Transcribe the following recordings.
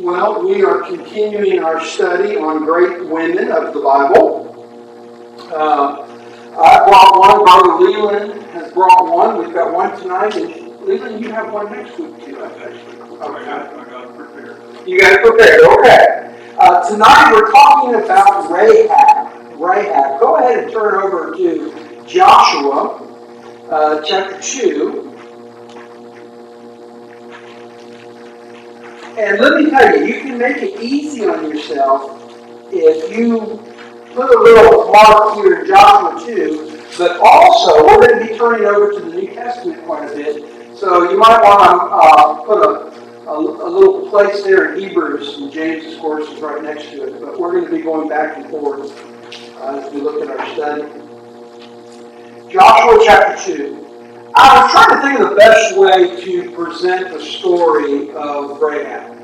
Well, we are continuing our study on great women of the Bible. I brought one, Brother Leland has brought one. We've got one tonight, and Leland, you have one next week too, I think. Okay. I got it prepared. You got it prepared, okay. Tonight we're talking about Rahab. Rahab. Go ahead and turn over to Joshua chapter 2. And let me tell you, you can make it easy on yourself if you put a little mark here in Joshua 2, but also we're going to be turning over to the New Testament quite a bit. So you might want to put a little place there in Hebrews, and James, of course, is right next to it. But we're going to be going back and forth as we look at our study. Joshua chapter 2. I was trying to think of the best way to present the story of Rahab.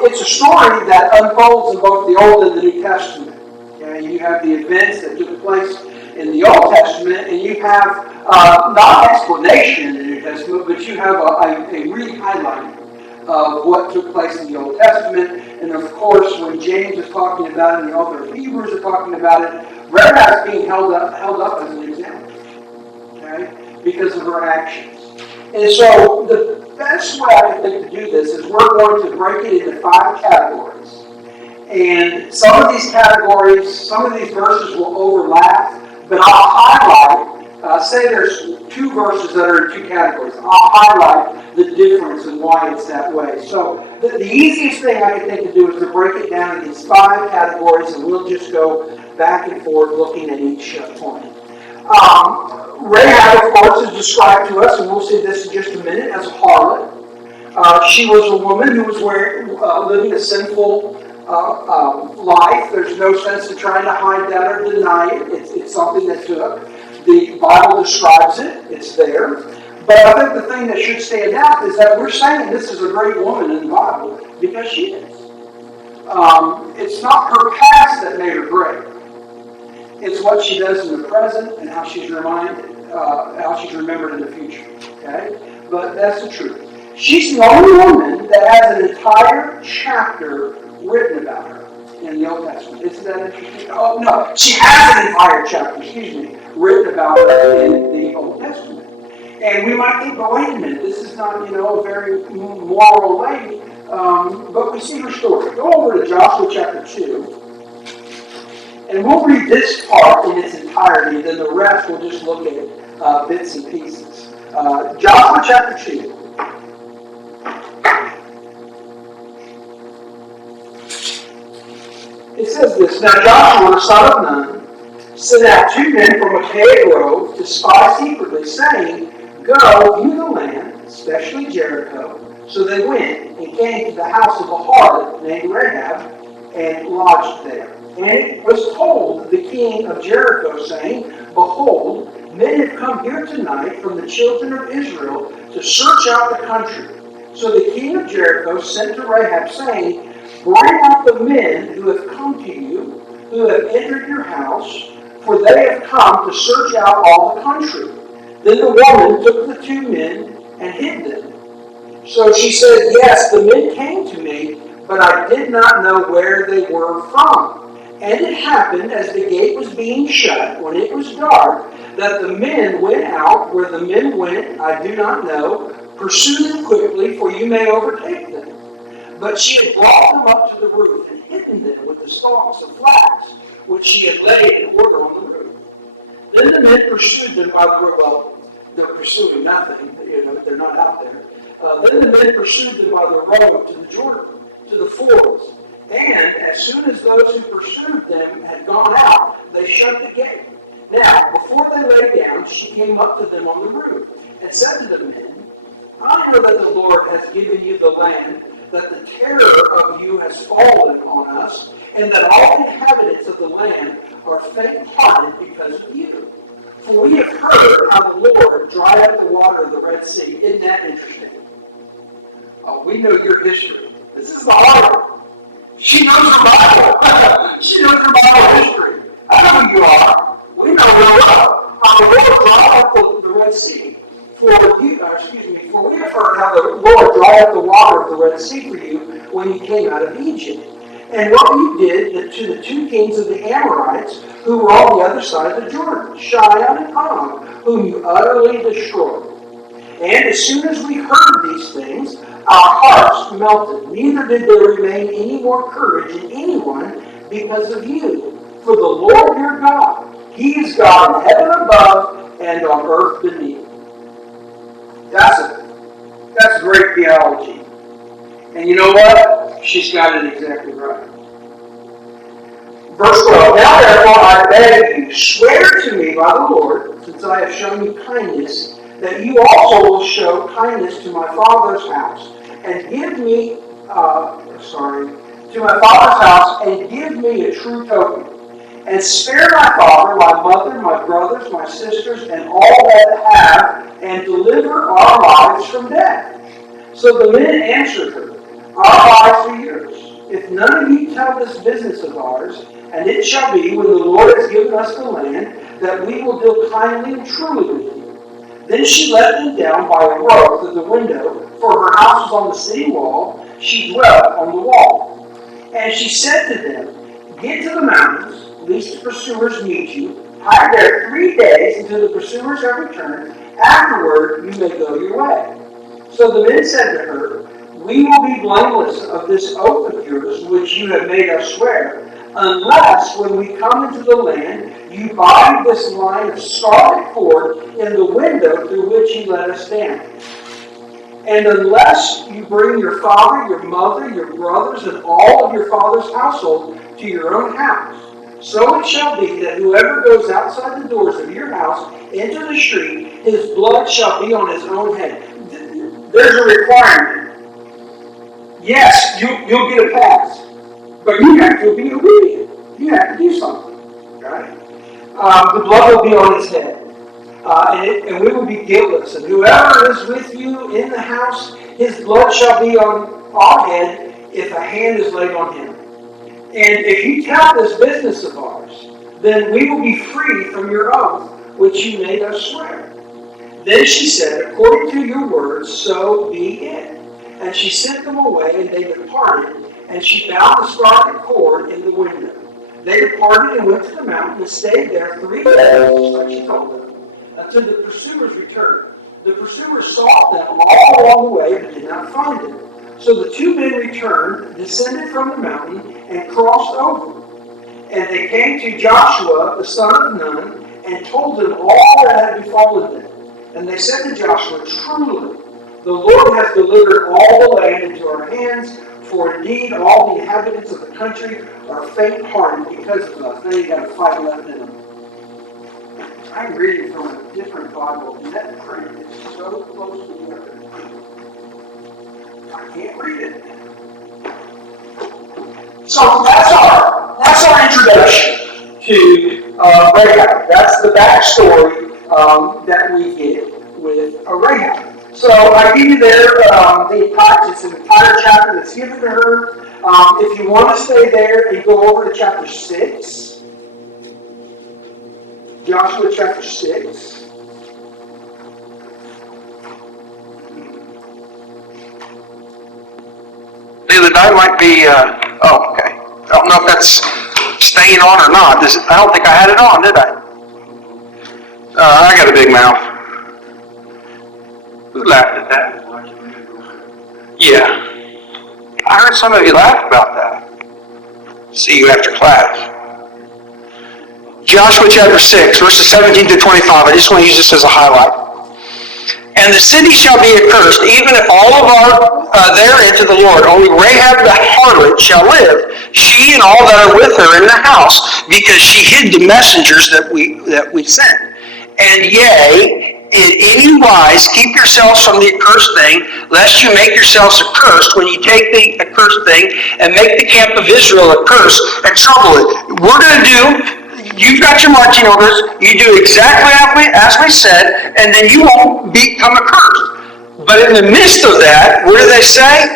It's a story that unfolds in both the Old and the New Testament. Okay? You have the events that took place in the Old Testament, and you have not an explanation in the New Testament, but you have a re-highlighting of what took place in the Old Testament. And of course, when James is talking about it, and the author of Hebrews are talking about it, Rahab is being held up as an example. Okay? Because of her actions. And so the best way I think to do this is we're going to break it into 5 categories. And some of these categories, some of these verses will overlap, but I'll highlight, say there's 2 verses that are in 2 categories. I'll highlight the difference and why it's that way. So the easiest thing I can think to do is to break it down into these 5 categories, and we'll just go back and forth looking at each point. Rahab, of course, is described to us, and we'll see this in just a minute, as a harlot. She was a woman who was living a sinful life. There's no sense in trying to hide that or deny it. It's something that took. The Bible describes it. It's there. But I think the thing that should stand out is that we're saying this is a great woman in the Bible because she is. It's not her past that made her great. It's what she does in the present and how she's remembered in the future. Okay? But that's the truth. She's the only woman that has an entire chapter written about her in the Old Testament. Isn't that interesting? Oh, no. She has an entire chapter, written about her in the Old Testament. And we might think, well, wait a minute, this is not, a very moral lady. But we see her story. Go over to Joshua chapter 2. And we'll read this part in its entirety, then the rest we'll just look at bits and pieces. Joshua chapter 2. It says this, Now Joshua, the son of Nun, sent out 2 men from Acacia Grove to spy secretly, saying, Go, view the land, especially Jericho. So they went and came to the house of a harlot named Rahab and lodged there. And it was told the king of Jericho, saying, Behold, men have come here tonight from the children of Israel to search out the country. So the king of Jericho sent to Rahab, saying, Bring out the men who have come to you, who have entered your house, for they have come to search out all the country. Then the woman took the 2 men and hid them. So she said, Yes, the men came to me, but I did not know where they were from. And it happened, as the gate was being shut, when it was dark, that the men went out. Where the men went, I do not know. Pursue them quickly, for you may overtake them. But she had brought them up to the roof and hidden them with the stalks of flax, which she had laid in order on the roof. Then the men pursued them by the roof. Well, they're pursuing nothing. They're not out there. Then the men pursued them by the road to the Jordan, to the fords. And as soon as those who pursued them had gone out, they shut the gate. Now, before they lay down, she came up to them on the roof and said to the men, I know that the Lord has given you the land, that the terror of you has fallen on us, and that all the inhabitants of the land are faint-hearted because of you. For we have heard how the Lord dried up the water of the Red Sea. Isn't that interesting? We know your history. This is the harlot. She knows her Bible. She knows her Bible history. I know who you are. We know real well how the Lord dried up the Red Sea For we have heard how the Lord dried up the water of the Red Sea for you when you came out of Egypt, and what you did to the two kings of the Amorites who were on the other side of the Jordan, Sihon and Og, whom you utterly destroyed. And as soon as we heard these things, our hearts melted. Neither did there remain any more courage in anyone because of you. For the Lord your God, He is God in heaven above and on earth beneath. That's great theology. And you know what? She's got it exactly right. Verse 12, now therefore I beg you, swear to me by the Lord, since I have shown you kindness, that you also will show kindness to my father's house, and give me, to my father's house, and give me a true token. And spare my father, my mother, my brothers, my sisters, and all that have, and deliver our lives from death. So the men answered her, our lives are yours. If none of you tell this business of ours, and it shall be, when the Lord has given us the land, that we will deal kindly and truly with you. Then she let them down by a rope through the window, for her house was on the city wall. She dwelt on the wall. And she said to them, get to the mountains, lest the pursuers meet you. Hide there 3 days until the pursuers have returned. Afterward, you may go your way. So the men said to her, we will be blameless of this oath of yours, which you have made us swear, unless when we come into the land, you bind this line of scarlet cord in the window through which you let us down. And unless you bring your father, your mother, your brothers, and all of your father's household to your own house. So it shall be that whoever goes outside the doors of your house into the street, his blood shall be on his own head. There's a requirement. Yes, you'll get a pass, but you have to be obedient. You have to do something. Right? The blood will be on his head. And we will be guiltless. And whoever is with you in the house, his blood shall be on our head if a hand is laid on him. And if you tell this business of ours, then we will be free from your oath, which you made us swear. Then she said, according to your words, so be it. And she sent them away, and they departed, and she bound the scarlet cord in the window. They departed and went to the mountain and stayed there 3 days, like she told them, until the pursuers returned. The pursuers sought them all along the way, but did not find them. So the two men returned, descended from the mountain, and crossed over. And they came to Joshua, the son of Nun, and told him all that had befallen them. And they said to Joshua, truly, the Lord has delivered all the land into our hands, for indeed all the inhabitants of the country are faint-hearted because of us. They ain't got a fight left in them. I'm reading from a different Bible, and that print is so close together. I can't read it. So that's our introduction to Rahab. That's the backstory that we get with Rahab. So I give you there it's an entire chapter that's given to her. If you want to stay there and go over to chapter 6, Joshua chapter 6. The die might be, okay. I don't know if that's staying on or not. I don't think I had it on, did I? I got a big mouth. Who laughed at that? Yeah. I heard some of you laugh about that. See you after class. Joshua chapter 6, verses 17 to 25. I just want to use this as a highlight. And the city shall be accursed, even if all of our therein to the Lord. Only Rahab the harlot shall live, she and all that are with her in the house, because she hid the messengers that we sent. And yea, in any wise keep yourselves from the accursed thing, lest you make yourselves accursed when you take the accursed thing and make the camp of Israel accursed and trouble it. We're going to do. You've got your marching orders. You do exactly as we said, and then you won't become accursed. But in the midst of that, what do they say?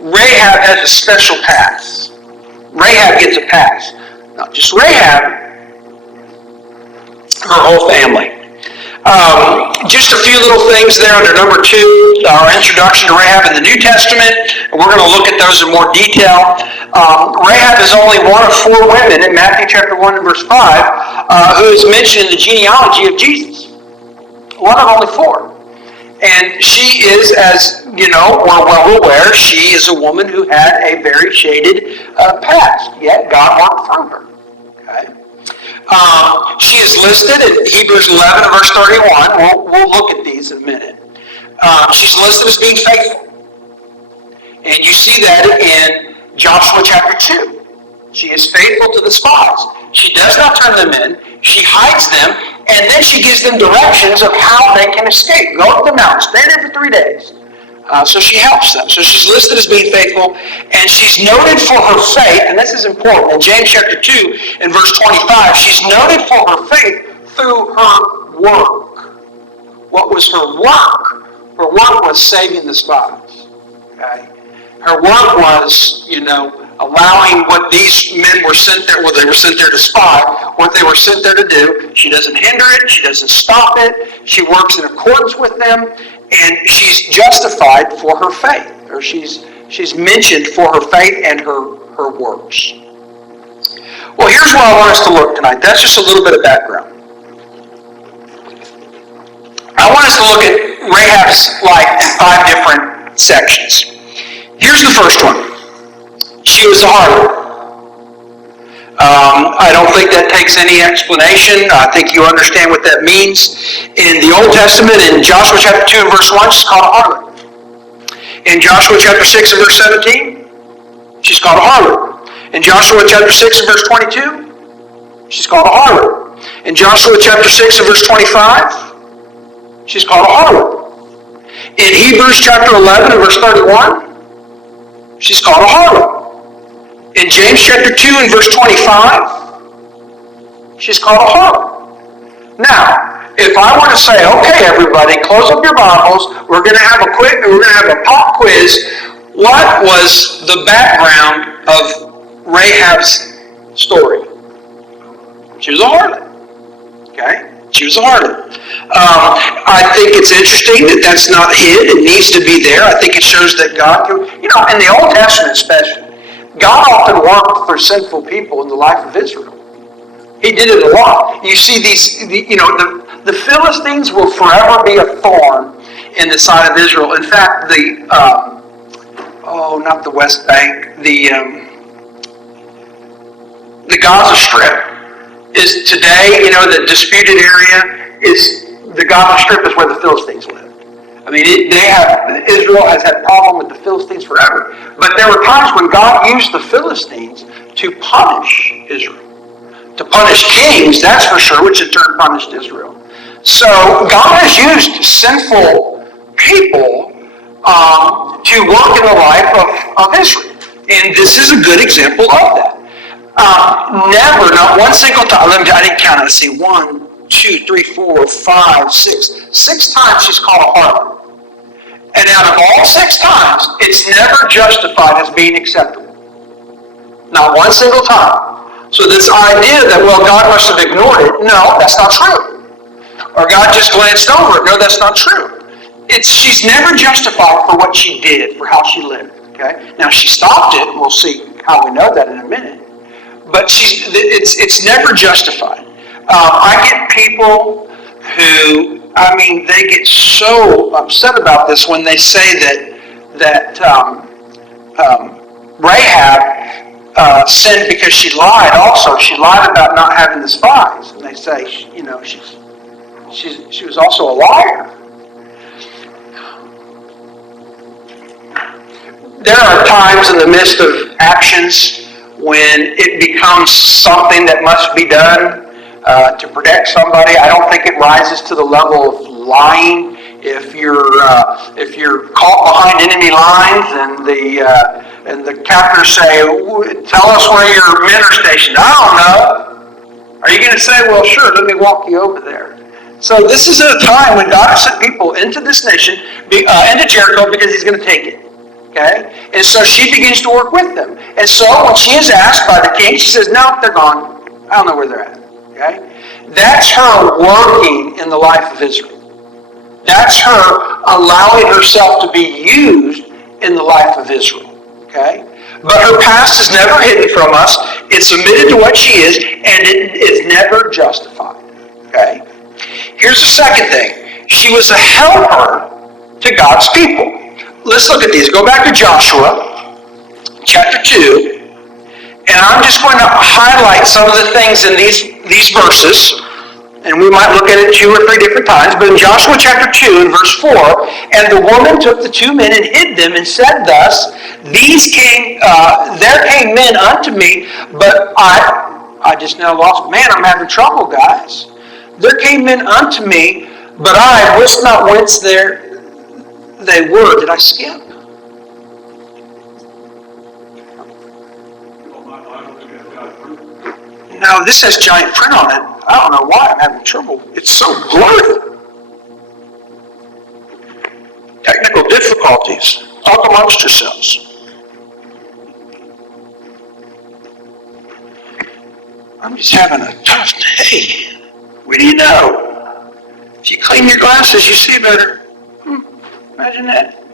Rahab has a special pass. Rahab gets a pass. Not just Rahab, her whole family. Just a few little things there under number 2, our introduction to Rahab in the New Testament. And we're going to look at those in more detail. Rahab is only one of 4 women in Matthew chapter 1 and verse 5 who is mentioned in the genealogy of Jesus. One of only 4. And she is, as you know, we're well aware, she is a woman who had a very shaded past, yet God worked through her. Okay? She is listed in Hebrews 11 and verse 31. We'll look at these in a minute. She's listed as being faithful. And you see that in Joshua chapter 2. She is faithful to the spies. She does not turn them in. She hides them, and then she gives them directions of how they can escape. Go up the mountain, stay there for 3 days. So she helps them. So she's listed as being faithful, and she's noted for her faith, and this is important. In James chapter 2 and verse 25, she's noted for her faith through her work. What was her work? Her work was saving the spies. Okay? Her work was, allowing what these men were sent there, they were sent there to spy, what they were sent there to do. She doesn't hinder it. She doesn't stop it. She works in accordance with them, and she's justified for her faith, or she's mentioned for her faith and her works. Well, here's where I want us to look tonight. That's just a little bit of background. I want us to look at Rahab's life in 5 different sections. Here's the first one. She was a harlot. I don't think that takes any explanation. I think you understand what that means. In the Old Testament, in Joshua chapter 2 and verse 1, she's called a harlot. In Joshua chapter 6 and verse 17, she's called a harlot. In Joshua chapter 6 and verse 22, she's called a harlot. In Joshua chapter 6 and verse 25, she's called a harlot. In Hebrews chapter 11 and verse 31, she's called a harlot. In James chapter 2 and verse 25, she's called a harlot. Now, if I were to say, okay, everybody, close up your Bibles, we're going to have a pop quiz. What was the background of Rahab's story? She was a harlot. Okay? She was a harlot. I think it's interesting that that's not hid. It needs to be there. I think it shows that God can, in the Old Testament especially, God often worked for sinful people in the life of Israel. He did it a lot. You see the Philistines will forever be a thorn in the side of Israel. In fact, not the West Bank, the Gaza Strip is today, the disputed area is, the Gaza Strip is where the Philistines live. I mean, Israel has had a problem with the Philistines forever. But there were times when God used the Philistines to punish Israel. To punish kings, that's for sure, which in turn punished Israel. So God has used sinful people to work in the life of Israel. And this is a good example of that. Never, not one single time, I didn't count it. Let's see, 1, 2, 3, 4, 5, 6. 6 times she's called a harlot. And out of all 6 times, it's never justified as being acceptable. Not one single time. So this idea that, God must have ignored it, no, that's not true. Or God just glanced over it, no, that's not true. She's never justified for what she did, for how she lived. Okay? Now she stopped it, and we'll see how we know that in a minute. But it's never justified. I get people who, they get so upset about this when they say that Rahab sinned because she lied. Also, she lied about not having the spies, and they say, she was also a liar. There are times in the midst of actions when it becomes something that must be done to protect somebody. I don't think it rises to the level of lying. If you're caught behind enemy lines and the captors say, "Tell us where your men are stationed." I don't know. Are you going to say, "Well, sure, let me walk you over there"? So this is a time when God has sent people into this nation, into Jericho, because He's going to take it. Okay? And so she begins to work with them. And so when she is asked by the king, she says, "No, they're gone. I don't know where they're at." Okay? That's her working in the life of Israel. That's her allowing herself to be used in the life of Israel. Okay? But her past is never hidden from us. It's submitted to what she is, and it is never justified. Okay? Here's the second thing. She was a helper to God's people. Let's look at these. Go back to Joshua, chapter 2. And I'm just going to highlight some of the things in these verses. And we might look at it 2 or 3 different times. But in Joshua chapter 2 and verse 4, and the woman took the 2 men and hid them and said thus, there came men unto me, but I just now lost, man, I'm having trouble, guys. There came men unto me, but I wist not whence they were. Did I skip? No, this has giant print on it. I don't know why I'm having trouble. It's so blurry. Technical difficulties. Talk amongst yourselves. I'm just having a tough day. What do you know? If you clean your glasses, you see better. Imagine that.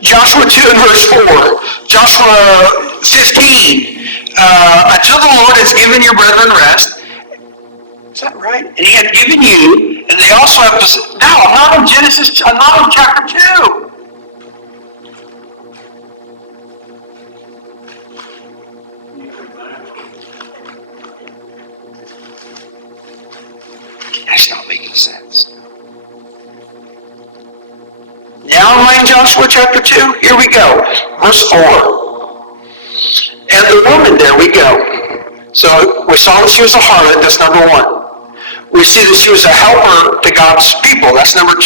Joshua 2 and verse 4. Joshua 15. Until the Lord has given your brethren rest. Is that right? And he hath given you, and they also have to say, no, I'm not in Genesis, I'm not in chapter 2. That's not making sense. Now am I in Joshua chapter 2? Here we go. Verse 4. And the woman, there we go. So we saw that she was a harlot, that's number 1. We see that she was a helper to God's people, that's number 2.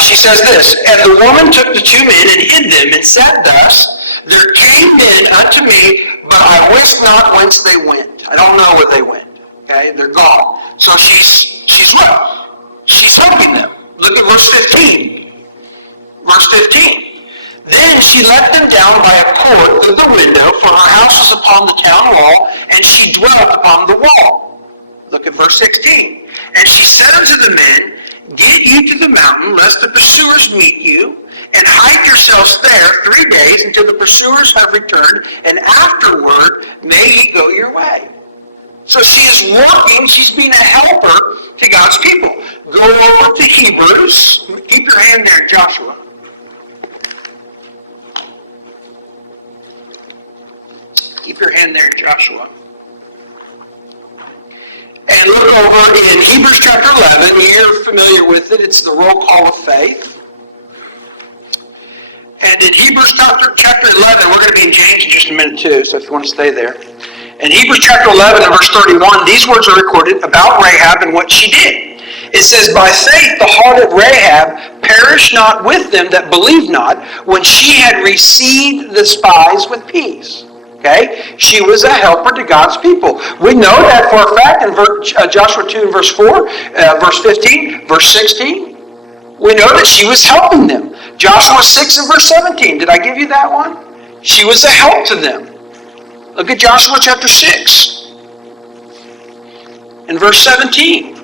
She says this, and the woman took the 2 men and hid them and said thus, there came men unto me, but I wist not whence they went. I don't know where they went. Okay, they're gone. So she's what? She's helping them. Look at verse 15. Verse 15. Then she let them down by a cord through the window, for her house was upon the town wall, and she dwelt upon the wall. Look at verse 16. And she said unto the men, get ye to the mountain, lest the pursuers meet you, and hide yourselves there 3 days until the pursuers have returned, and afterward may ye go your way. So she is working, she's being a helper to God's people. Go over to Hebrews. Keep your hand there, Joshua. Keep your hand there, Joshua. And look over in Hebrews chapter 11. You're familiar with it. It's the roll call of faith. And in Hebrews chapter 11, we're going to be in James in just a minute too, so if you want to stay there. In Hebrews chapter 11 and verse 31, these words are recorded about Rahab and what she did. It says, by faith the heart of Rahab perished not with them that believed not, when she had received the spies with peace. Okay? She was a helper to God's people. We know that for a fact in Joshua 2 and verse 4, verse 15, verse 16. We know that she was helping them. Joshua 6 and verse 17. Did I give you that one? She was a help to them. Look at Joshua chapter 6 and verse 17.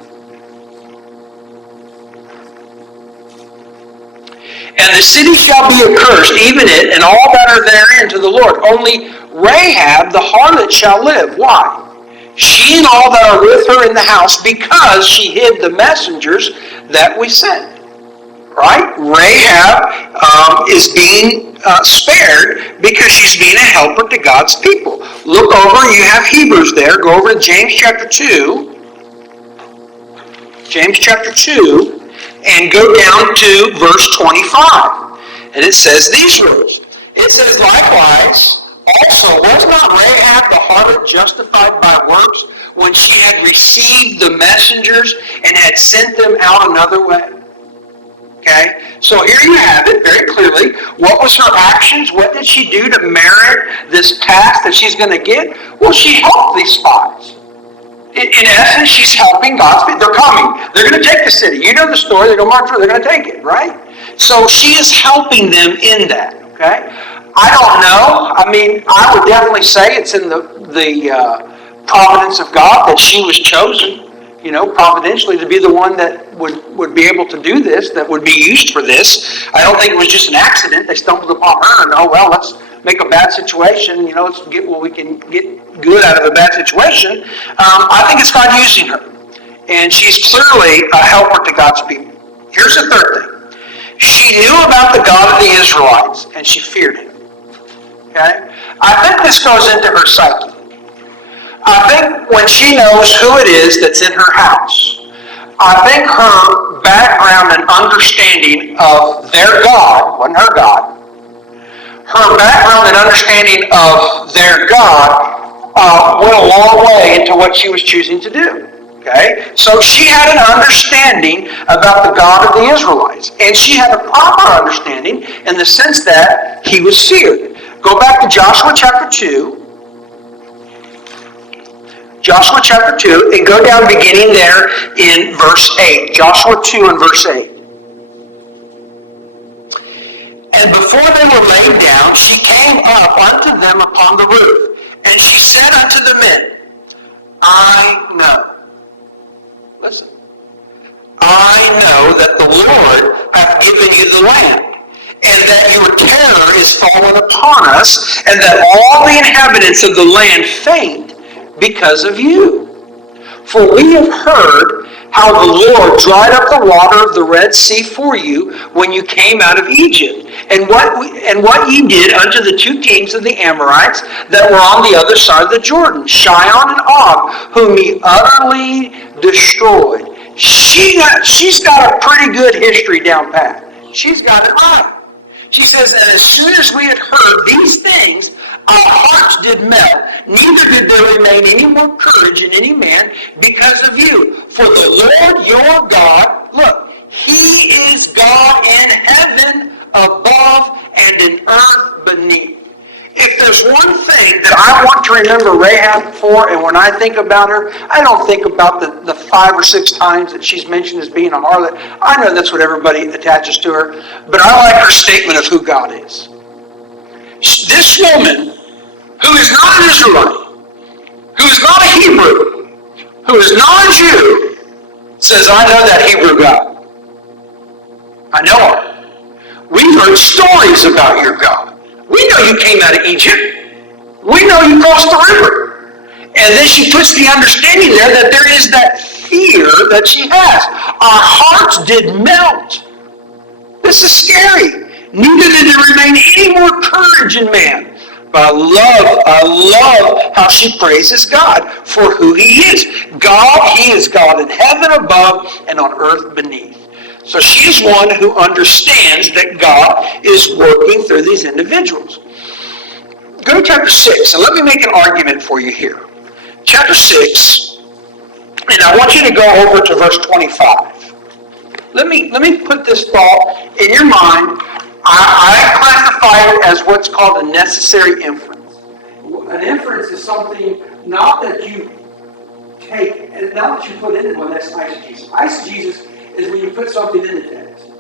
And the city shall be accursed, even it, and all that are therein to the Lord. Only Rahab the harlot shall live. Why? She and all that are with her in the house, because she hid the messengers that we sent. Right? Rahab is being spared because she's being a helper to God's people. Look over, you have Hebrews there. Go over to James chapter 2. James chapter 2. And go down to verse 25. And it says these words. It says, likewise, also, was not Rahab the harlot justified by works when she had received the messengers and had sent them out another way? Okay? So here you have it very clearly. What was her actions? What did she do to merit this task that she's going to get? Well, she helped these spies. In essence, she's helping God's people. They're coming. They're going to take the city. You know the story. They're going to march through. They're going to take it, right? So she is helping them in that, okay? I don't know. I mean, I would definitely say it's in the providence of God that she was chosen. providentially to be the one that would be able to do this, that would be used for this. I don't think it was just an accident. They stumbled upon her and, let's make a bad situation, let's get what we can get good out of a bad situation. I think it's God using her. And she's clearly a helper to God's people. Here's the third thing. She knew about the God of the Israelites, and she feared him. Okay? I think this goes into her psyche. I think when she knows who it is that's in her house, I think her background and understanding of their God, wasn't her God, her background and understanding of their God went a long way into what she was choosing to do. Okay? So she had an understanding about the God of the Israelites. And she had a proper understanding in the sense that he was feared. Go back to Joshua chapter 2. Joshua chapter 2, and go down beginning there in verse 8. Joshua 2 and verse 8. And before they were laid down, she came up unto them upon the roof. And she said unto the men, I know. Listen. I know that the Lord hath given you the land, and that your terror is fallen upon us, and that all the inhabitants of the land faint because of you. For we have heard how the Lord dried up the water of the Red Sea for you when you came out of Egypt, and what ye did unto the two kings of the Amorites that were on the other side of the Jordan, Sihon and Og, whom ye utterly destroyed. She's got a pretty good history down pat. She's got it right. She says, and as soon as we had heard these things, our hearts did melt, neither did there remain any more courage in any man because of you. For the Lord your God, look, he is God in heaven above and in earth beneath. If there's one thing that I want to remember Rahab for, and when I think about her, I don't think about the 5 or 6 times that she's mentioned as being a harlot. I know that's what everybody attaches to her, but I like her statement of who God is. This woman, who is not an Israelite, who is not a Hebrew, who is not a Jew, says, I know that Hebrew God. I know her. We've heard stories about your God. We know you came out of Egypt. We know you crossed the river. And then she puts the understanding there that there is that fear that she has. Our hearts did melt. This is scary. Neither did there remain any more courage in man. But I love how she praises God for who he is. God, he is God in heaven above and on earth beneath. So she's one who understands that God is working through these individuals. Go to chapter 6, and let me make an argument for you here. Chapter 6, and I want you to go over to verse 25. Let me put this thought in your mind. I classify it as what's called a necessary inference. An inference is something not that you take, not that you put into one, that's eisegesis. Eisegesis is when you put something in the text.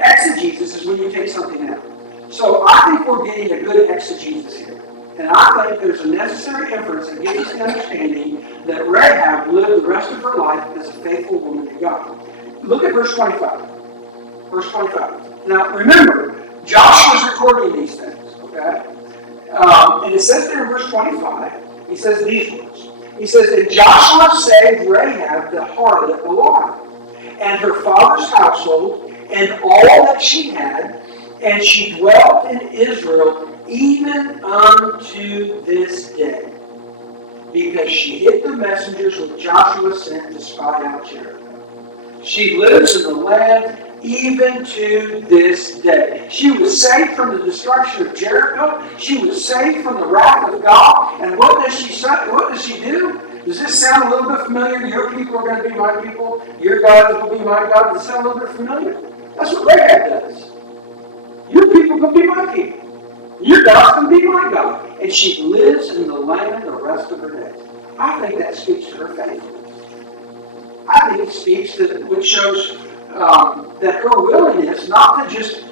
Exegesis is when you take something out. So I think we're getting a good exegesis here. And I think there's a necessary inference that gives us the understanding that Rahab lived the rest of her life as a faithful woman to God. Look at verse 25. Verse 25. Now remember, Joshua's recording these things, okay? And it says there in verse 25, he says these words. He says, and Joshua saved Rahab the harlot alive, and her father's household, and all that she had, and she dwelt in Israel even unto this day, because she hid the messengers which Joshua sent to spy out Jericho. She lives in the land even to this day. She was saved from the destruction of Jericho. She was saved from the wrath of God. And what does she say? What does she do? Does this sound a little bit familiar? Your people are going to be my people. Your God will be my God. Does it sound a little bit familiar? That's what Rahab does. Your people can be my people. Your God can be my God. And she lives in the land the rest of her days. I think that speaks to her faith. I think it speaks to, which shows that her willingness not to just,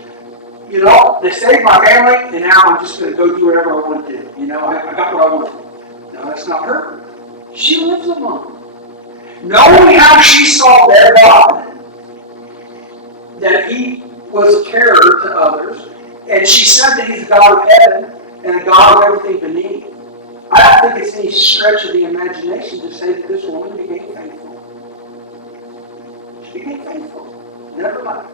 they saved my family, and now I'm just going to go do whatever I want to do. I got what I want. No, that's not her. She lives alone. Knowing how she saw their God, that he was a terror to others, and she said that he's a God of heaven and a God of everything beneath. I don't think it's any stretch of the imagination to say that this woman became faithful. She became faithful. Never mind.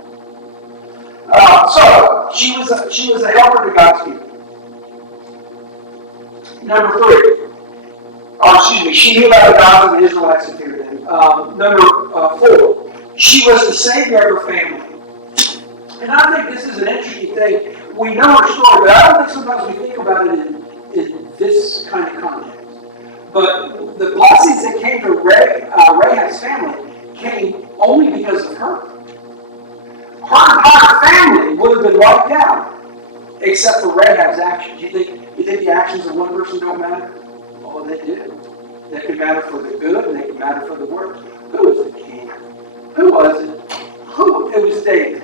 So she was a helper to God's people. Number 3. She knew about the gods of the Israelites and feared them. Number 4. She was the savior of her family. And I think this is an interesting thing. We know her story, but I don't think sometimes we think about it in this kind of context. But the blessings that came to Rahab's family came only because of her. Her entire family would have been wiped out, except for Rahab's actions. You think the actions of one person don't matter? Oh, they do. They can matter for the good, and they can matter for the worse. Who was the king? Who was it? It was David.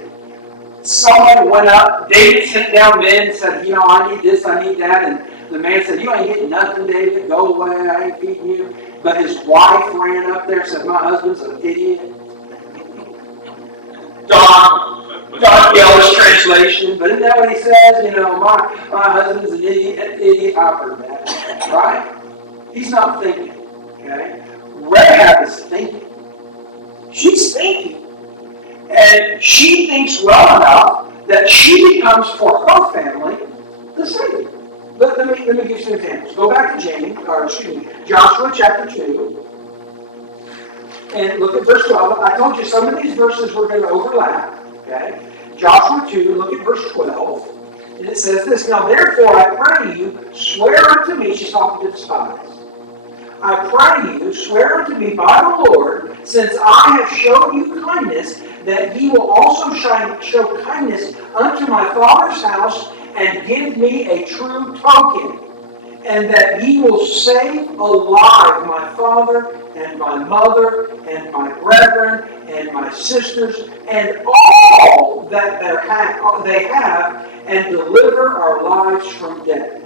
Someone went up, David sent down men and said, I need this, I need that, and the man said, you ain't getting nothing, David, go away, I ain't feeding you. But his wife ran up there and said, my husband's an idiot. Don Yellow's translation, but isn't that what he says? My husband's an idiot. I've heard that, right? He's not thinking, okay? Rahab is thinking. She's thinking. And she thinks well enough that she becomes for her family the savior. Let me give you some examples. Go back to Joshua chapter 2. And look at verse 12. I told you some of these verses were going to overlap. Okay? Joshua 2, look at verse 12. And it says this, now therefore I pray you, swear unto me, she's talking to the spies. I pray you, swear unto me by the Lord, since I have shown you kindness, that ye will also show kindness unto my father's house, and give me a true token, and that ye will save alive my father, and my mother, and my brethren, and my sisters, and all that they have, and deliver our lives from death.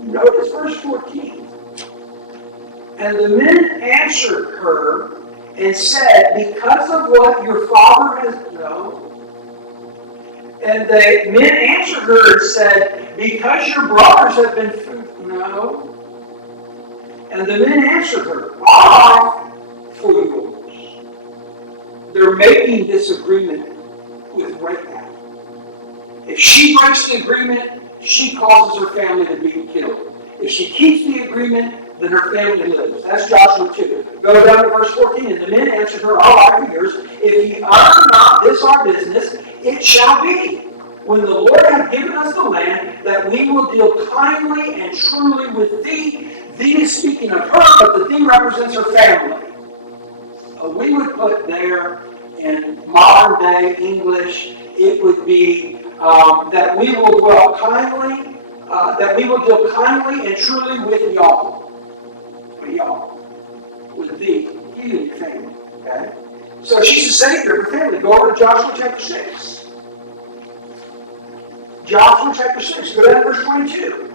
Notice verse 14. And the men answered her and said, because of what your father has done. And the men answered her and said, because your brothers have been no. And the men answered her, all for yours. They're making this agreement with Rahab. If she breaks the agreement, she causes her family to be killed. If she keeps the agreement, then her family lives. That's Joshua 2. Go down to verse 14. And the men answered her, all right for yours. If ye utter not this our business, it shall be, when the Lord hath given us the land, that we will deal kindly and truly with thee. Thee is speaking of her, but the thee represents her family. We would put there in modern day English, it would be that we will dwell kindly, that we will deal kindly and truly with y'all. With thee, you and your family. Okay? So she's the savior of her family. Go over to Joshua chapter 6. Joshua chapter 6, go down to verse 22.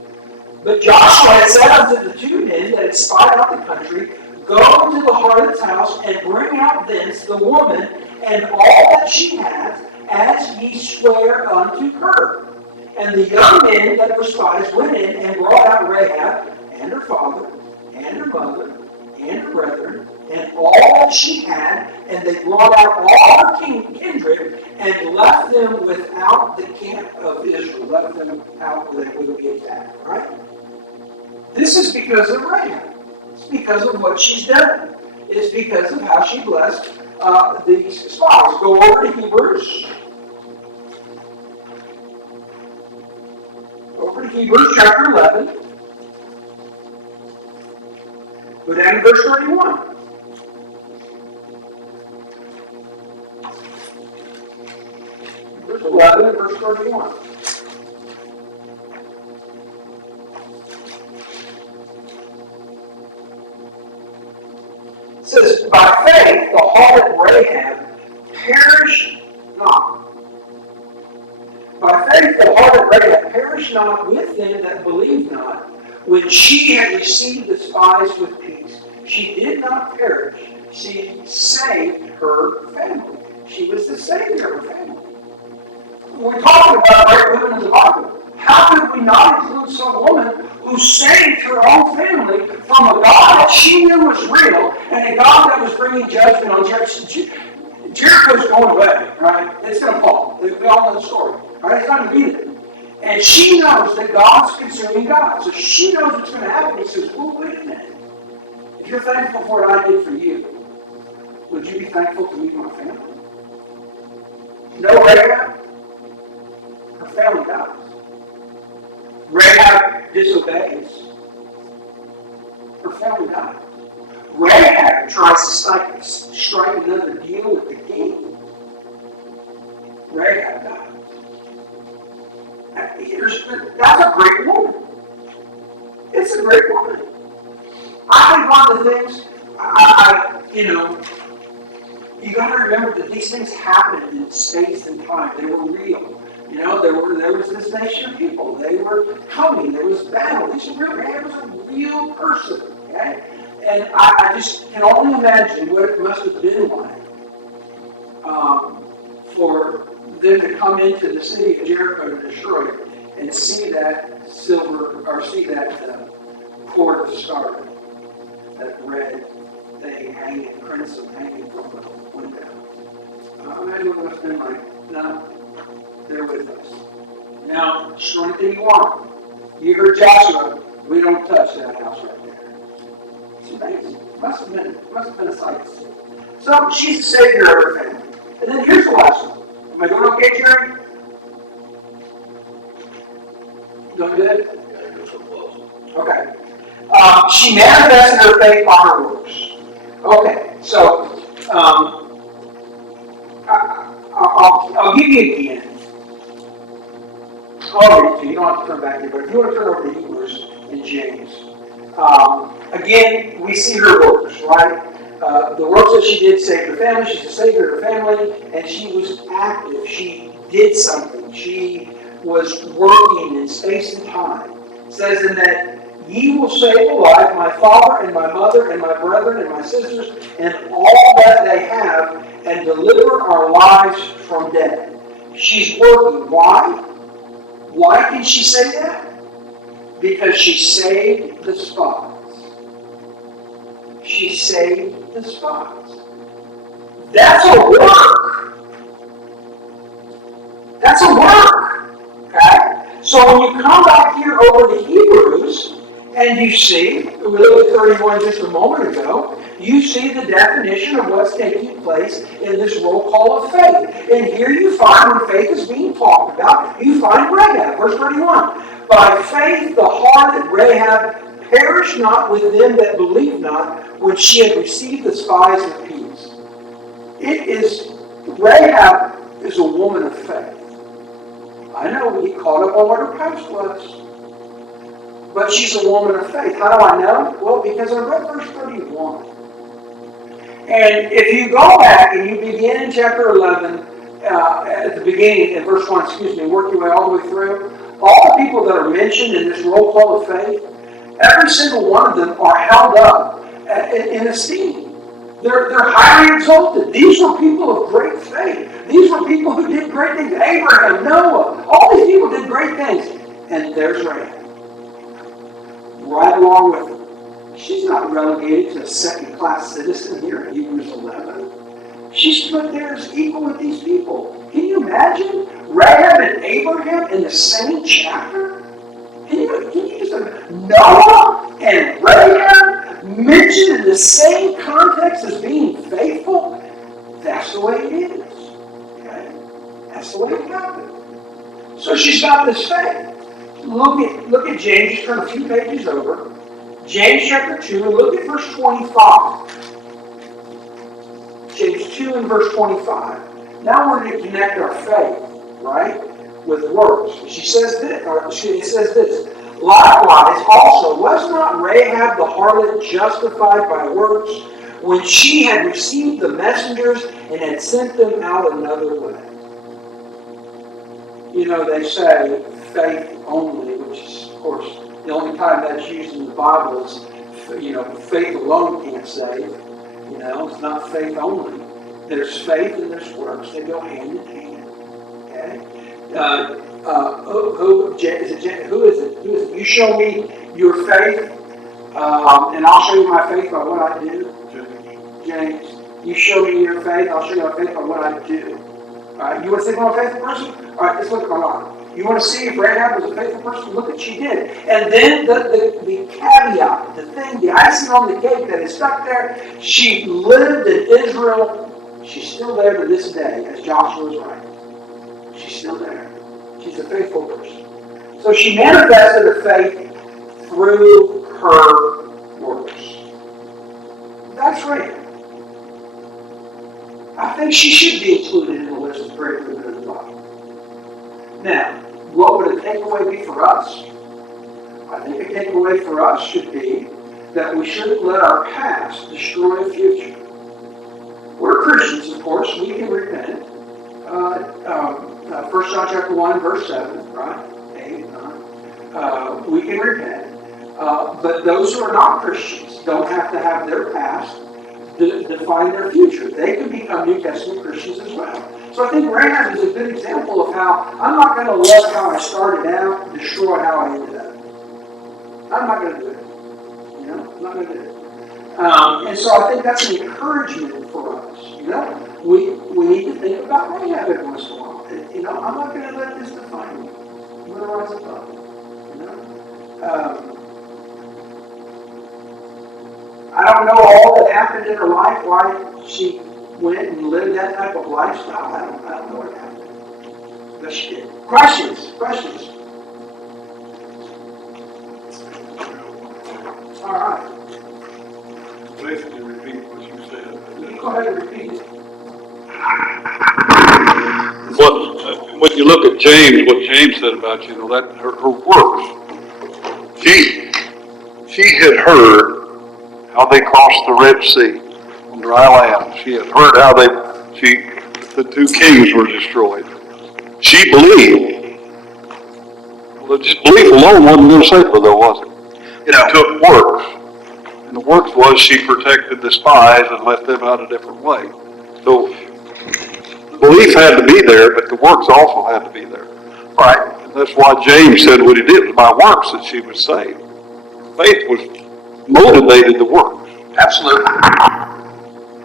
But Joshua had said unto the 2 men that had spied out the country, go into the harlot's house, and bring out thence the woman and all that she hath, as ye swear unto her. And the young men that were spies went in and brought out Rahab, and her father, and her mother, and her brethren, and all that she had, and they brought out all her kindred, and left them without the camp of Israel, left them out where they would be attacked. Right? This is because of Rahab. It's because of what she's done. It's because of how she blessed these spies. Go over to Hebrews. Over to Hebrews chapter 11. Go down to verse 31. Verse 11 and verse 31. It says, by faith the harlot Rahab perished not. By faith the harlot Rahab perished not with them that believed not, when she had received the spies with peace. She did not perish. She saved her family. She was the savior of her family. We're talking about great women in the Bible. How could we not include some woman who saved her own family from a God that she knew was real and a God that was bringing judgment on Jericho? Jericho's going away, right? It's going to fall. We all know the story, right? It's not going to be there. And she knows that God's consuming God. So she knows what's going to happen. He says, well, wait a minute. If you're thankful for what I did for you, would you be thankful to me and my family? No Rahab, her family dies. Rahab disobeys, her family dies. Rahab tries to strike another deal with the king. Rahab dies. That's a great woman. It's a great woman. I think one of the things, you got to remember that these things happened in space and time. They were real. There was this nation of people. They were coming. There was battle. Rahab was a real person. Okay? And I just can only imagine what it must have been like for them to come into the city of Jericho to destroy it and see that cord of scarlet, that red thing hanging, crimson hanging from the window. Imagine what it must have been like. No, they're with us. Now, destroy anything you want. You heard Joshua, we don't touch that house right there. It's amazing. Must have been a sight to see. So she's the savior of her family. And then here's the last one. Am I doing okay, Jerry? Doing good? Okay. She manifested her faith by her works. Okay, so I'll give you again. I'll read it to you. You don't have to turn back here, but if you want to turn over to Hebrews and James. Again, we see her works, right? The works that she did saved her family. She's the savior of her family, and she was active. She did something. She was working in space and time. It says in that, ye will save alive my father and my mother and my brethren and my sisters and all that they have, and deliver our lives from death. She's working. Why? Why can she say that? Because she saved the spies. She saved the spies. That's a work. That's a work. Okay? So when you come back here over to Hebrews, and you see, we looked at 31 just a moment ago, you see the definition of what's taking place in this roll call of faith. And here you find, when faith is being talked about, you find Rahab, verse 31. By faith the harlot Rahab perished not with them that believed not, when she had received the spies of peace. Rahab is a woman of faith. I know, he caught up on what her past was. But she's a woman of faith. How do I know? Well, because I read verse 31. And if you go back and you begin in chapter 11, at the beginning, in verse 1, work your way all the way through, all the people that are mentioned in this roll call of faith, every single one of them are held up in esteem. They're highly exalted. These were people of great faith. These were people who did great things. Abraham, Noah, all these people did great things. And there's Rahab. Right along with them. She's not relegated to a second-class citizen here in Hebrews 11. She's put there as equal with these people. Can you imagine Rahab and Abraham in the same chapter? Can you just imagine Noah and Rahab mentioned in the same context as being faithful? That's the way it is. Okay? That's the way it happened. So she's got this faith. Look at James, just turn a few pages over. James chapter 2, and look at verse 25. James 2 and verse 25. Now we're going to connect our faith, right, with works. It says this. Likewise, also, was not Rahab the harlot justified by works when she had received the messengers and had sent them out another way? You know, they say faith only, which is, of course, the only time that's used in the Bible is faith alone can't save. It's not faith only. There's faith and there's works. They go hand in hand. Okay? Who is it? Who is it? You show me your faith, and I'll show you my faith by what I do. James, you show me your faith, I'll show you my faith by what I do. All right, you want to see if I'm a faithful person? All right, let's look at my life. You want to see if Rahab was a faithful person? Look what she did. And then the caveat, the icing on the cake that is stuck there, she lived in Israel. She's still there to this day, as Joshua was right. She's still there. She's a faithful person. So she manifested her faith through her works. That's Rahab. I think she should be included in the list of great women of the Bible. Now, what would a takeaway be for us? I think a takeaway for us should be that we shouldn't let our past destroy the future. We're Christians, of course. We can repent. 1 John chapter 1, verse 7, right? 8, 9. We can repent. But those who are not Christians don't have to have their past define their future. They can become New Testament Christians as well. So I think Rahab is a good example of how I'm not going to let how I started out destroy how I ended up. I'm not going to do it. I'm not going to do it. And so I think that's an encouragement for us. We need to think about Rahab every once in a while. I'm not going to let this define me. I'm going to rise above it. I don't know all that happened in her life, why she went and lived that type of lifestyle. I don't know what happened. But she did. Questions? All right. Basically repeat what you said. You go ahead and repeat it. When you look at James, what James said about, that her works, she had heard how they crossed the Red Sea on dry land. She had heard how the two kings were destroyed. She believed. Well, just belief alone wasn't going to save her, though, was it? It took works. And the works was she protected the spies and let them out a different way. So belief had to be there, but the works also had to be there. Right. And that's why James said what he did. It was by works that she was saved. Faith was motivated the works. Absolutely.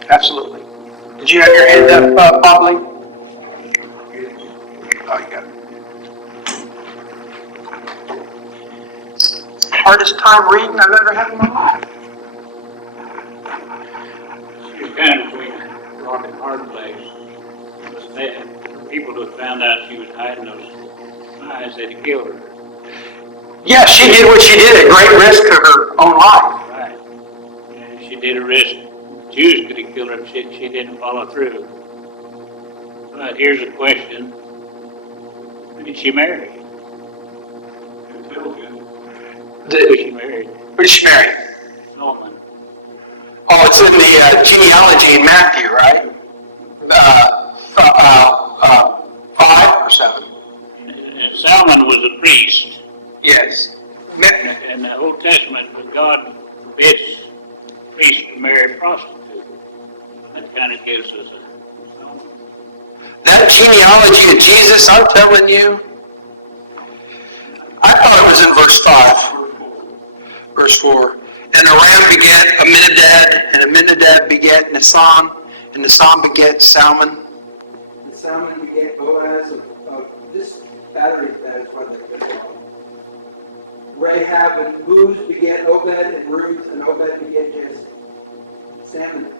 Absolutely. Did you have your hand up, Bob Lee? Oh, you got it. Hardest time reading I've ever had in my life. You're kind of between a rock and hard place. People who found out she was hiding those spies, they'd have killed her. Yeah, she did what she did at great risk to her own life. Right. And she did a risk. Jews could have killed her if she didn't follow through. But here's a question. Who did she marry? Who she married? Who did she marry? Solomon. Oh, it's in the genealogy in Matthew, right? 5 or 7? And Solomon was a priest. Yes. In the Old Testament, God forbids priests to marry prostitutes. That kind of gives us That genealogy of Jesus, I'm telling you, I thought it was in verse 5. Verse 4. And Aram begat Aminadab, and Aminadab begat Nasan, and Nasan begat Salmon. And Salmon begat Boaz of this battery that is what they call it. Rahab and Booz begat Obed, and Ruth, and Obed begat Jesse. Salmon.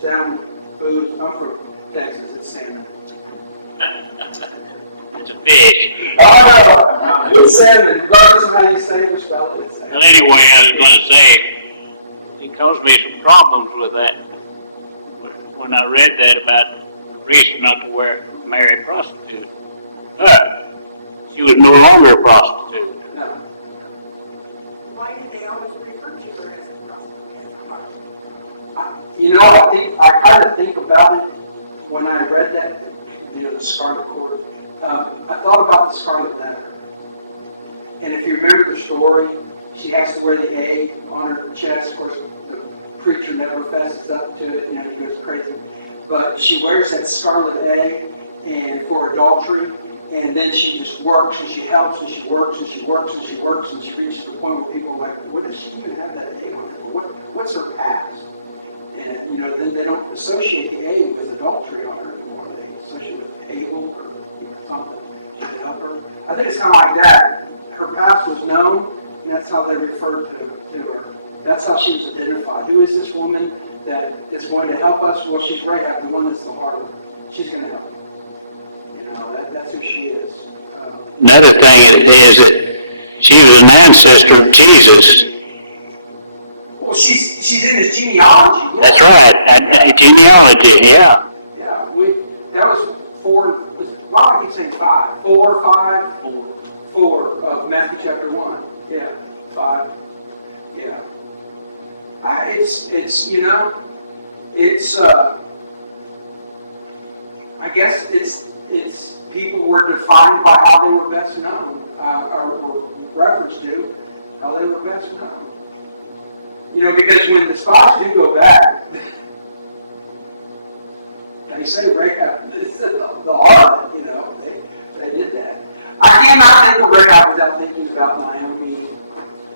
Salmon. Booz. I'm from Texas. It's salmon. it's a fish. It's salmon. Regardless of how you say it or spell it, it's salmon. But anyway, I was going to say, it caused me some problems with that. When I read that about the priest not to marry a prostitute. But she was no longer a prostitute. No. Why do they always refer to her as a prostitute? I kind of think about it when I read that, the Scarlet Cord. I thought about the Scarlet Letter. And if you remember the story, She has to wear the A on her chest. Of course, the preacher never fesses up to it, he goes crazy. But she wears that scarlet A and for adultery, and then she just works and she helps and she works and she works and she works and she reaches the point where people are like, what does she even have that A on her? What's her past? And then they don't associate the A with adultery on her anymore. They associate it with Abel or something to help her. I think it's kind of like that. Her past was known, and that's how they referred to her. That's how she was identified. Who is this woman that is going to help us? Well, she's Rahab, the one that's the harlot. She's going to help. That's who she is. Another thing is that she was an ancestor of Jesus. Well, she's in his genealogy. Yeah. That's right, genealogy, yeah. Yeah, that was 4. Well, I keep saying 5. 4, 5, 4 of Matthew chapter 1. Yeah, 5. Yeah. I guess it's people were defined by how they were best known, or referenced to how they were best known. Because when the spies do go back, they say Rahab is the harlot, they did that. I cannot think of Rahab without thinking about Naomi,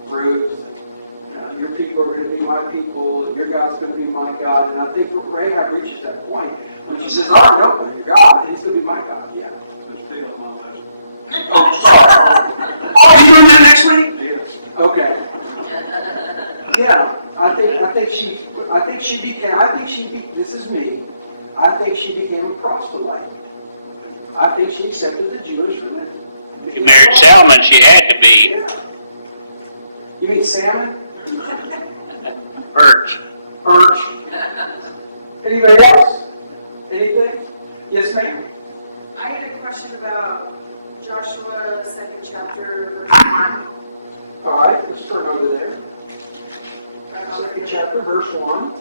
Ruth. Your people are going to be my people, and your God's going to be my God. And I think Rahab reaches that point when she says, "Oh, no, but your God, He's going to be my God." Yeah. Oh, sorry. Oh, you doing that next week? Yes. Okay. Yeah, this is me. I think she became a proselyte. I think she accepted the Jewish religion. She married Salmon, she had to be. Yeah. You mean salmon? Birch. Anybody else? Anything? Yes, ma'am? I had a question about Joshua, 2nd chapter, verse 1. All right, let's turn over there. 2nd chapter, verse 1.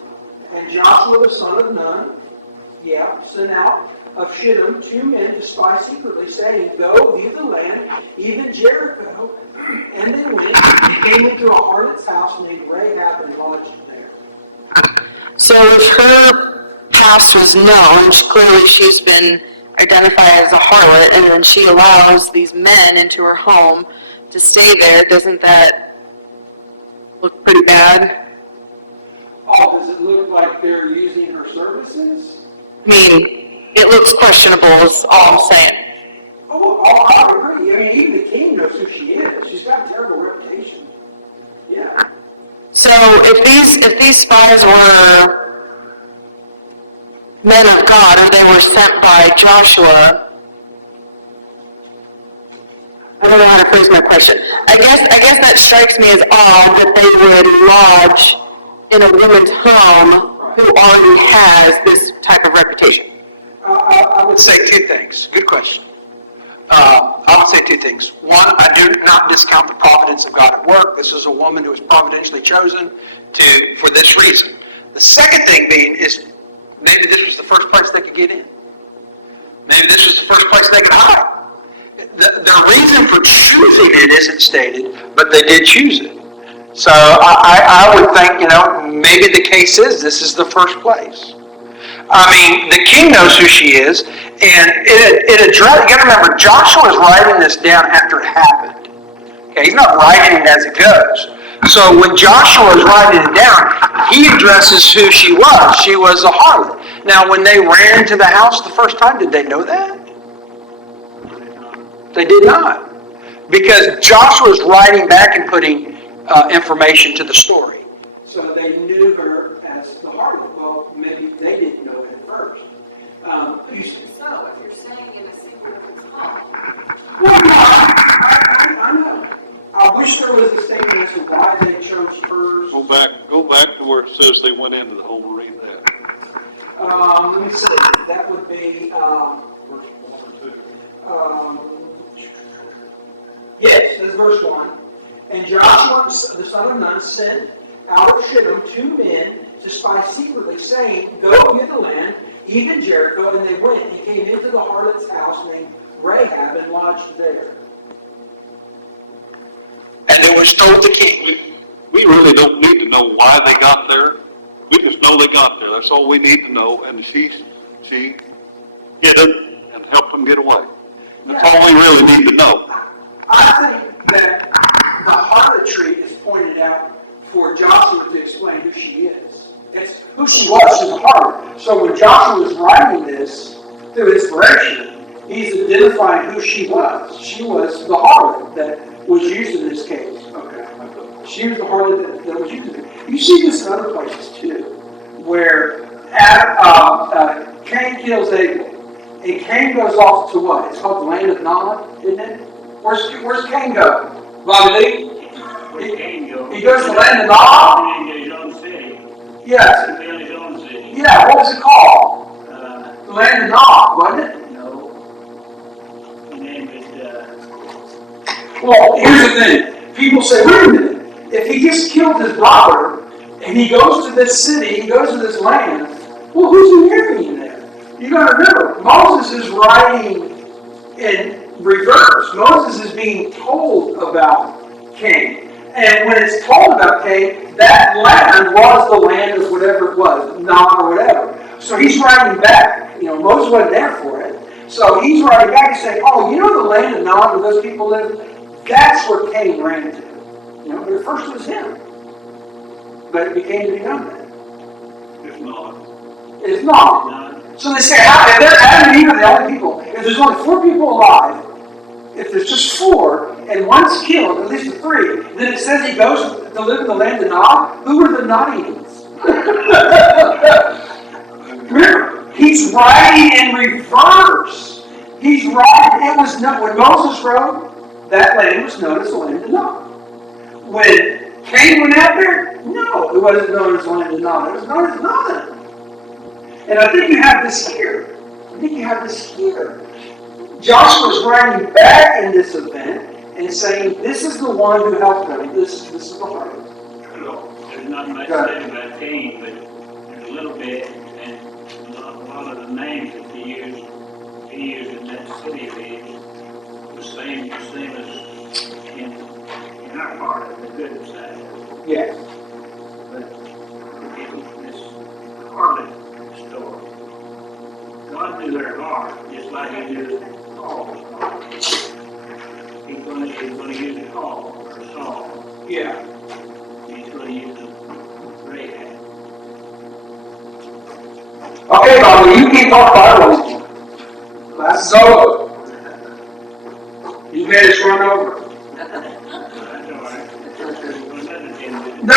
And Joshua the son of Nun, sent out of Shittim 2 men to spy secretly, saying, Go, view the land, even Jericho. And they went and came into a harlot's house named Rahab and lodged there. So if her past was known, clearly she's been identified as a harlot, and then she allows these men into her home to stay there. Doesn't that look pretty bad? Oh, does it look like they're using her services? I mean, it looks questionable is all I'm saying. Oh, I agree. I mean, even the king knows who she is. She's got a terrible reputation. Yeah. So if these spies were men of God, or they were sent by Joshua, I don't know how to phrase my question. I guess that strikes me as odd that they would lodge in a woman's home who already has this type of reputation. I would say 2 things. Good question. I would say 2 things. One, I do not discount the providence of God at work. This is a woman who was providentially chosen for this reason. The second thing being is maybe this was the first place they could get in. Maybe this was the first place they could hide. The reason for choosing it isn't stated, but they did choose it. So I would think, maybe the case is this is the first place. I mean, the king knows who she is, and you got to remember, Joshua is writing this down after it happened. Okay, he's not writing it as it goes. So when Joshua is writing it down, he addresses who she was. She was a harlot. Now, when they ran into the house the first time, did they know that? They did not. Because Joshua is writing back and putting information to the story. So they knew her as the harlot. Well, maybe they didn't know it at first. So, if you're saying in a single woman's home, Well, no, I know. I wish there was a statement as to why they chose hers. Go back to where it says they went into the home and read that. Let me see. That would be, Verse 1 or 2. yes, that's verse 1. And Joshua, the son of Nun, sent out of Shittim 2 men to spy secretly, saying, Go view the land, even Jericho. And they went and came into the harlot's house named Rahab and lodged there. And then and was told the king. We really don't need to know why they got there. We just know they got there. That's all we need to know. And she hid it and helped them get away. That's all we really need to know. I think that the harlotry is pointed out for Joshua to explain who she is. It's who she was. She's a harlot. So when Joshua is writing this through inspiration, he's identifying who she was. She was the harlot that was used in this case. Okay. She was the harlot that was used in it. You see this in other places too, where Cain kills Abel. And Cain goes off to what? It's called the land of Nod, isn't it? Where's Cain go? Bobby Lee? Where Cain go? He goes to the land of Nod? Into his own city. Yes. He built his own city. Yeah, what was it called? The land of Nod, wasn't it? No. He named it, Well, here's the thing. People say, wait a minute. If he just killed his brother, and he goes to this city, he goes to this land, well, who's inheriting there? You got to remember, Moses is writing in reverse. Moses is being told about Cain. And when it's told about Cain, that land was the land of whatever it was, Nod or whatever. So he's writing back. Moses wasn't there for it. So he's writing back and saying, oh, you know the land of Nod where those people live? That's where Cain ran to. But at first it was him. But it became to be known then. it's not. It's not. So they say, if they're Adam and Eve are the only people, if there's only 4 people alive, if there's just 4, and one's killed, at least the 3, then it says he goes to live in the land of Nod. Who were the Nodians? Remember, he's writing in reverse. He's writing, it was not, when Moses wrote, that land was known as the land of Nod. When Cain went out there, no, it wasn't known as the land of Nod. It was known as Nod. And I think you have this here. Joshua's writing back in this event and saying, this is the one who helped them. This is the heart. There's not much said about Cain, but there's a little bit, and a lot of the names that he used in that city of his, the same as in our part of the good side. Yes. But this harlot story, God knew their heart, just like he knew Paul's heart. He's going to use Paul or Saul. Yeah. He's going to use Rahab. Okay, Bobby, you can't talk Bible. Class is over. You made us run over. That's all right. Another 10 minutes. No,